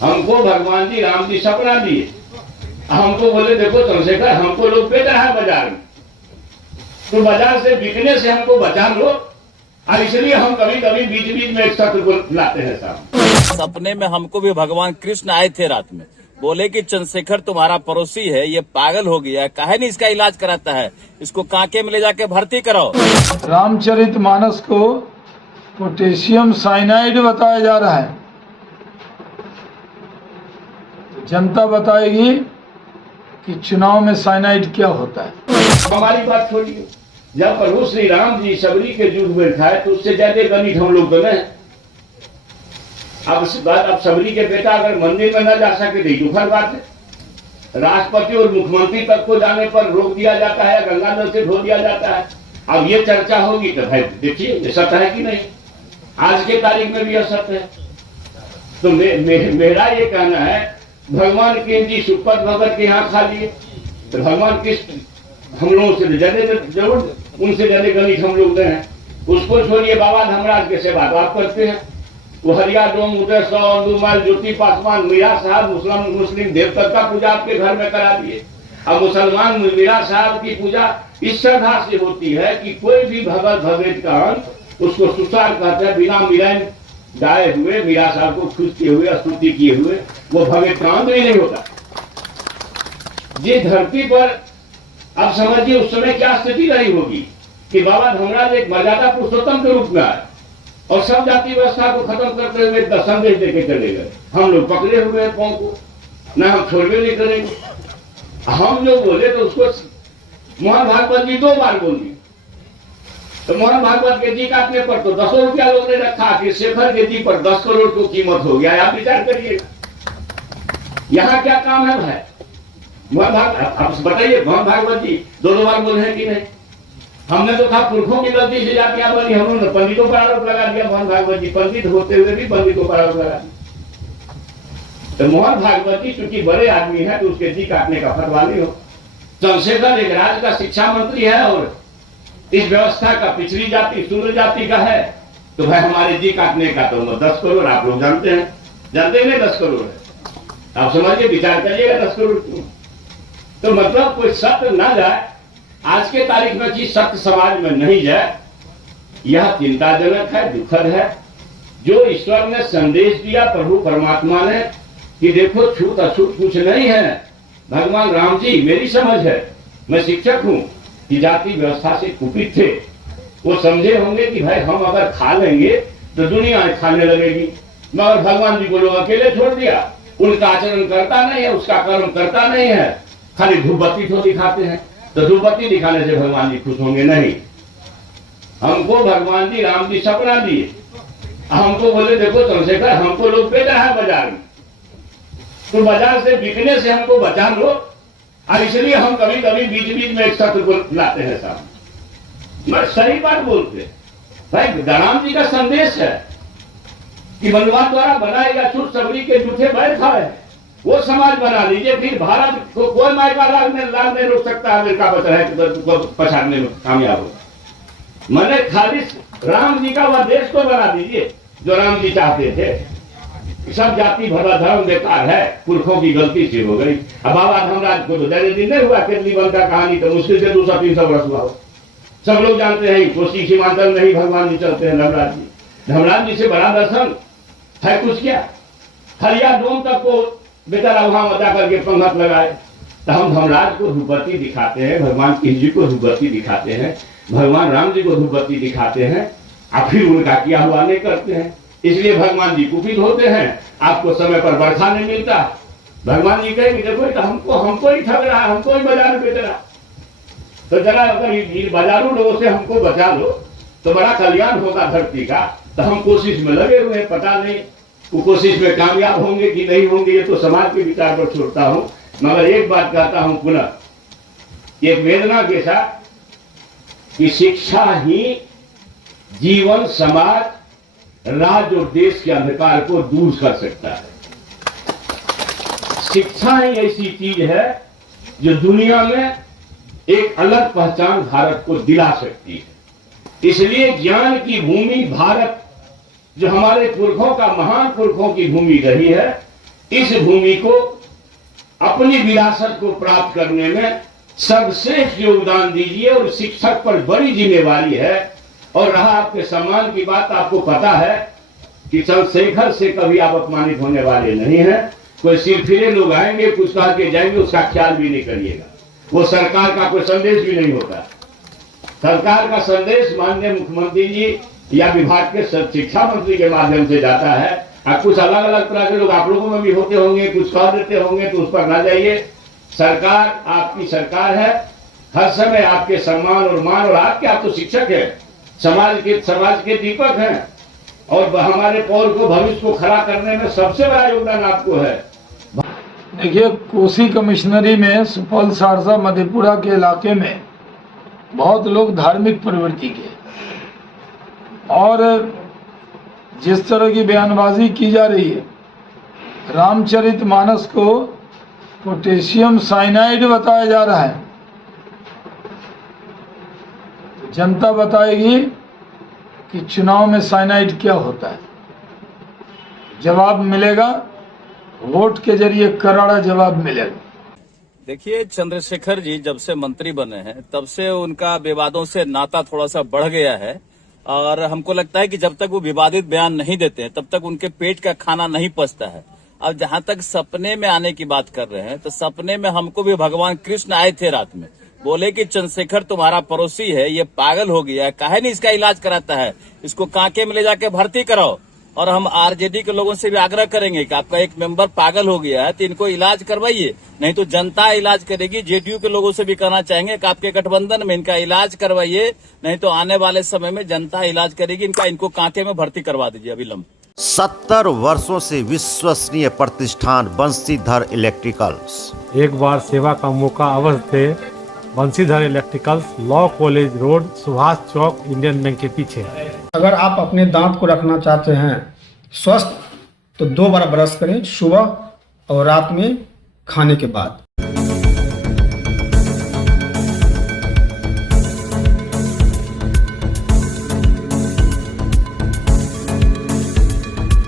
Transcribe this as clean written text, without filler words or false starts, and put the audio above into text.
हमको भगवान जी राम जी सपना दिए, हमको बोले देखो चंद्रशेखर हमको लोग बेच रहा है बाजार में, तो बाजार से बिकने से हमको बचा लो, और इसलिए हम कभी कभी बीच बीच में एक सत्र को लाते हैं साहब। सपने में हमको भी भगवान कृष्ण आए थे रात में, बोले कि चंद्रशेखर तुम्हारा पड़ोसी है, ये पागल हो गया है, काहे नहीं इसका इलाज कराता है, इसको कांके में ले जाके भर्ती कराओ। रामचरितमानस को पोटेशियम साइनाइड बताया जा रहा है, तो जनता बताएगी कि चुनाव में साइनाइड क्या होता है। हमारी बात छोड़िए, जब प्रभु श्री राम जी सबरी के युद्ध में खाए तो उससे ज्यादा गणित हम लोग तो नहीं। अब सबरी के बेटा अगर मंदिर में न जा सके तो दुखद बात है। राष्ट्रपति और मुख्यमंत्री तक को जाने पर रोक दिया जाता है, गंगा नल से धो दिया जाता है। अब ये चर्चा होगी तो भाई देखिए ये सत्य है कि नहीं, आज के तारीख में भी यह सत्य है। तो मेरा ये कहना है भगवान कृष्ण जी सुपथ भगत के यहाँ खा लिए, तो भगवान कृष्ण हम लोगों से जरूर उनसे ज्यादा गणित हम लोग हैं। उसको छोड़िए, बाबा धर्मराज के सेवा तो आप करते हैं। वो हरिया डोम उदय सौ अंदुमल ज्योति पासवान मीरा साहब मुस्लिम देवता का पूजा आपके घर में करा दिए। अब मुसलमान मीरा साहब की पूजा इस श्रद्धा से होती है कि कोई भी भगत भगत का अंत उसको सुसार कहते हैं, बिना मिलान गाए हुए मीरा साहब को खुश किए हुए स्तुति किए हुए वो भगत का अंत नहीं होता। ये धरती पर अब समझिए उस समय क्या स्थिति रही होगी कि बाबा धर्मराज एक मर्यादा पुरुषोत्तम के रूप में आए और सब जाति व्यवस्था को खत्म करते हुए एक संदेश देके चले गए। हम लोग पकड़े हुए हैं पांव को, ना हम छोड़वे नहीं करेंगे। हम जो बोले तो उसको मोहन भागवत जी 2 बार बोल दिए, तो मोहन भागवत के जी काटने पर तो 10 रुपया लोग ने रखा कि शेखर के जी पर 10 करोड़ को कीमत हो गया। आप विचार करिए यहाँ क्या काम है भाई। मोहन भागवत आप बताइए, मोहन भागवत जी 2 बार बोले हैं कि नहीं? हमने तो कहा पुरखों की गलती से जातियां बनी, हम लोगों ने पंडितों पर आरोप लगा दिया। मोहन भागवत जी पंडित होते हुए भी पंडितों पर आरोप लगा दिया। तो मोहन भागवत जी चूंकि बड़े आदमी है तो उसके जी काटने का फतवा नहीं हो। चंद्रशेखर एक राज्य का शिक्षा मंत्री है और इस व्यवस्था का पिछड़ी जाति शूद्र जाति का है, तो भाई हमारे जी काटने का तो 10 करोड़ आप लोग जानते हैं, जानते हैं 10 करोड़ है। आप समझिए, विचार करिएगा 10 करोड़। तो मतलब कोई सत्य ना जाए, आज के तारीख में चीज सत्य समाज में नहीं जाए, यह चिंताजनक है, दुखद है। जो ईश्वर ने संदेश दिया प्रभु परमात्मा ने कि देखो छूत अछूत कुछ नहीं है। भगवान राम जी, मेरी समझ है, मैं शिक्षक हूं, कि जाति व्यवस्था से कुपित थे। वो समझे होंगे कि भाई हम अगर खा लेंगे तो दुनिया खाने लगेगी, मगर भगवान जी को लोग अकेले छोड़ दिया। उनका आचरण करता नहीं है, उसका कर्म करता नहीं है, खाली धूपबत्ती तो दिखाते हैं। तो धूपबत्ती दिखाने से भगवान जी खुश होंगे नहीं। हमको भगवान जी राम जी सपना दिए, हमको बोले देखो चंद्रशेखर हमको लोग बेच रहा है बाजार में, तो बाजार से बिकने से हमको बचा लो, और इसलिए हम कभी कभी बीच बीच में एक सत्र को लाते हैं साहब। मैं सही बात बोलते भाई, राम जी का संदेश है कि मनवाद द्वारा बनाएगा छूट सबरी के जूठे बैठ खाए, वो समाज बना लीजिए। फिर भारत को कोई मायका लाल नहीं रोक सकता अमेरिका बच रहा है पछाड़ने में कामयाब हो। मैंने खाली राम जी का वह देश को बना दीजिए जो राम जी चाहते थे। सब जाति भला धर्म बेकार है, पुरखों की गलती से हो गई। अब बाबा धर्मराज को तो ज्यादा दिन नहीं हुआ, केतली बन का कहानी तो मुश्किल से 200-300 वर्ष हुआ हो। सब लोग जानते हैं कोसी सीमांचल में ही भगवान जी चलते हैं धर्मराज जी। धर्मराज जी से बड़ा दर्शन है कुछ क्या? हरिया डोम तक को बेचारा वहां मजा करके पंगत लगाए। तो हम धर्मराज को धूपबत्ती दिखाते हैं, भगवान कृष्ण जी को धूपबत्ती दिखाते हैं, भगवान राम जी को धूपबत्ती दिखाते हैं, और फिर उनका किया हुआ नहीं करते हैं। इसलिए भगवान जी कुपित होते हैं, आपको समय पर बरखा नहीं मिलता। भगवान जी कहेंगे देखो तो हमको ही ठग रहा है, हमको ही बाजार में बेच रहा। तो जरा अगर बाजारू लोगों से हमको बचा लो तो बड़ा कल्याण होगा धरती का। तो हम कोशिश में लगे हुए हैं, पता नहीं वो कोशिश में कामयाब होंगे कि नहीं होंगे, ये तो समाज के विचार पर छोड़ता हूं। मगर एक बात कहता हूं पुनः, एक वेदना के साथ कि शिक्षा ही जीवन, समाज, राज्य और देश के अंधकार को दूर कर सकता है। शिक्षा ही ऐसी चीज है जो दुनिया में एक अलग पहचान भारत को दिला सकती है। इसलिए ज्ञान की भूमि भारत, जो हमारे पुरखों का महान पुरखों की भूमि रही है, इस भूमि को अपनी विरासत को प्राप्त करने में सर्वश्रेष्ठ योगदान दीजिए। और शिक्षक पर बड़ी जिम्मेवारी है। और रहा आपके सम्मान की बात, आपको पता है कि चंद्रशेखर से कभी आप अपमानित होने वाले नहीं हैं। कोई सिरफिरे लोग आएंगे, कुछ कह के जाएंगे, उसका ख्याल भी नहीं करिएगा। वो सरकार का कोई संदेश भी नहीं होता। सरकार का संदेश माननीय मुख्यमंत्री जी या विभाग के शिक्षा मंत्री के माध्यम से जाता है। और कुछ अलग अलग तरह के लोग आप लोगों में भी होते होंगे, कुछ कह देते होंगे, तो उस पर ना जाइए। सरकार आपकी सरकार है, हर समय आपके सम्मान और मान, और आप तो शिक्षक है, समाज के दीपक हैं। और हमारे पौर को, भविष्य को खड़ा करने में सबसे बड़ा योगदान आपको है। देखिए, कोसी कमिश्नरी में सुपौल, सहरसा, मधेपुरा के इलाके में बहुत लोग धार्मिक प्रवृत्ति के, और जिस तरह की बयानबाजी की जा रही है, रामचरितमानस को पोटेशियम साइनाइड बताया जा रहा है। जनता बताएगी कि चुनाव में साइनाइड क्या होता है। जवाब मिलेगा, वोट के जरिए करारा जवाब मिलेगा। देखिए, चंद्रशेखर जी जब से मंत्री बने हैं तब से उनका विवादों से नाता थोड़ा सा बढ़ गया है। और हमको लगता है कि जब तक वो विवादित बयान नहीं देते हैं तब तक उनके पेट का खाना नहीं पचता है। अब जहां तक सपने में आने की बात कर रहे हैं, तो सपने में हमको भी भगवान कृष्ण आए थे रात में। बोले कि चंद्रशेखर तुम्हारा पड़ोसी है, ये पागल हो गया है, काहे नहीं इसका इलाज कराता है, इसको कांके में ले जाके भर्ती कराओ। और हम आरजेडी के लोगों से भी आग्रह करेंगे कि आपका एक मेंबर पागल हो गया है तो इनको इलाज करवाइए, नहीं तो जनता इलाज करेगी। जेडीयू के लोगों से भी कहना चाहेंगे कि आपके गठबंधन में इनका इलाज करवाइए, नहीं तो आने वाले समय में जनता इलाज करेगी। इनको कांके में भर्ती करवा दीजिए अविलंब। 70 वर्षों से विश्वसनीय प्रतिष्ठान बंशीधर इलेक्ट्रिकल्स। एक बार सेवा का मौका अवश्य थे। Banshidhar electricals, law college road, Subhash Chowk, Indian bank के पीछे। अगर आप अपने दांत को रखना चाहते हैं स्वस्थ, तो 2 बार ब्रश करें, सुबह और रात में खाने के बाद।